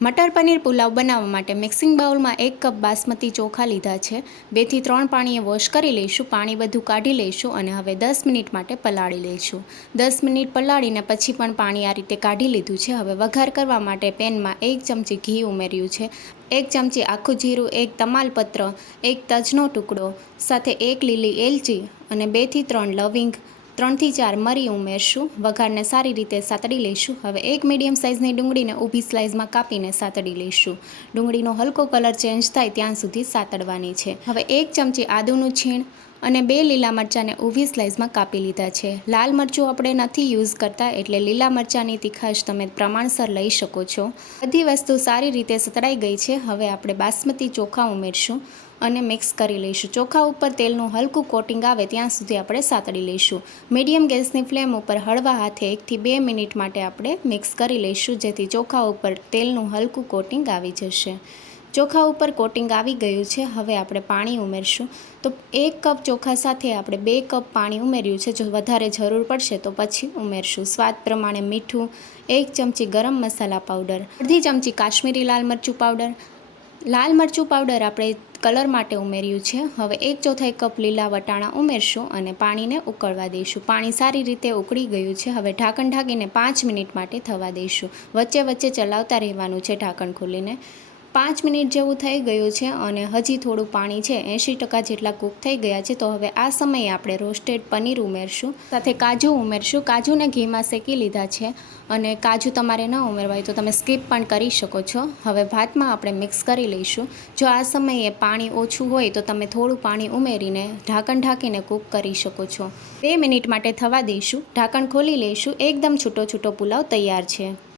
મટર પનીર પુલાવ બનાવવા માટે મિક્સિંગ બાઉલમાં 1 કપ બાસમતી ચોખા લીધા છે. 2 થી 3 પાણીએ વોશ કરી લઈશું. પાણી બધું કાઢી લઈશું અને હવે 10 મિનિટ માટે પલાળી લઈશું. 10 મિનિટ પલાળીને પછી પણ પાણી આ રીતે કાઢી લીધું છે. હવે વઘાર કરવા માટે પેનમાં 1 ચમચી ઘી ઉમેર્યું છે. 1 ચમચી આખું જીરું, 1 તમાલપત્ર, 1 તજનો ટુકડો, સાથે 1 લીલી એલચી અને 2 થી 3 લવિંગ, 3 થી 4 મરી ઉમેરશું. વઘારને સારી રીતે સાતડી લઈશું. હવે 1 મીડિયમ સાઇઝની ડુંગળીને ઊભી સ્લાઇસમાં કાપીને સાતડી લઈશું. ડુંગળીનો હલકો કલર ચેન્જ થાય ત્યાં સુધી સાતડવાની છે. હવે 1 ચમચી આદુનું છીણ અને 2 લીલા મરચાંને ઊભી સ્લાઇસમાં કાપી લીધા છે. લાલ મરચું આપણે નથી યુઝ કરતા, એટલે લીલા મરચાંની તીખાશ તમે પ્રમાણસર લઈ શકો છો. બધી વસ્તુ સારી રીતે સતડાઈ ગઈ છે. હવે આપણે બાસમતી ચોખા ઉમેરશું અને મિક્સ કરી લઈશું. ચોખા ઉપર તેલનું હલકું કોટિંગ આવે ત્યાં સુધી આપણે સાતડી લઈશું. મીડિયમ ગેસની ફ્લેમ ઉપર હળવા હાથે 1 થી 2 મિનિટ માટે આપણે મિક્સ કરી લઈશું, જેથી ચોખા ઉપર તેલનું હલકું કોટિંગ આવી જશે. ચોખા ઉપર કોટિંગ આવી ગયું છે. હવે આપણે પાણી ઉમેરશું. તો 1 કપ ચોખા સાથે આપણે 2 કપ પાણી ઉમેર્યું છે. જો વધારે જરૂર પડશે તો પછી ઉમેરશું. સ્વાદ પ્રમાણે મીઠું, 1 ચમચી ગરમ મસાલા પાવડર, અડધી ચમચી કાશ્મીરી લાલ મરચું પાવડર. લાલ મરચું પાવડર આપણે કલર માટે ઉમેર્યું છે. હવે 1/4 કપ લીલા વટાણા ઉમેરશું અને પાણીને ઉકળવા દઈશું. પાણી સારી રીતે ઉકળી ગયું છે. હવે ઢાંકણ ઢાંકીને 5 મિનિટ માટે થવા દઈશું. વચ્ચે વચ્ચે ચલાવતા રહેવાનું છે ઢાંકણ ખોલીને. 5 મિનિટ જેવું થઈ ગયું છે અને હજી થોડું પાણી છે. 80% જેટલા કૂક થઈ ગયા છે. તો હવે આ સમયે આપણે રોસ્ટેડ પનીર ઉમેરશું, સાથે કાજુ ઉમેરશું. કાજુને ઘીમાં શેકી લીધા છે અને કાજુ તમારે ન ઉમેરવા હોય તો તમે સ્કીપ પણ કરી શકો છો. હવે ભાતમાં આપણે મિક્સ કરી લઈશું. જો આ સમયે પાણી ઓછું હોય તો તમે થોડું પાણી ઉમેરીને ઢાંકણ ઢાંકીને કૂક કરી શકો છો. 2 મિનિટ માટે થવા દઈશું. ઢાંકણ ખોલી લઈશું. એકદમ છૂટો છૂટો પુલાવ તૈયાર છે.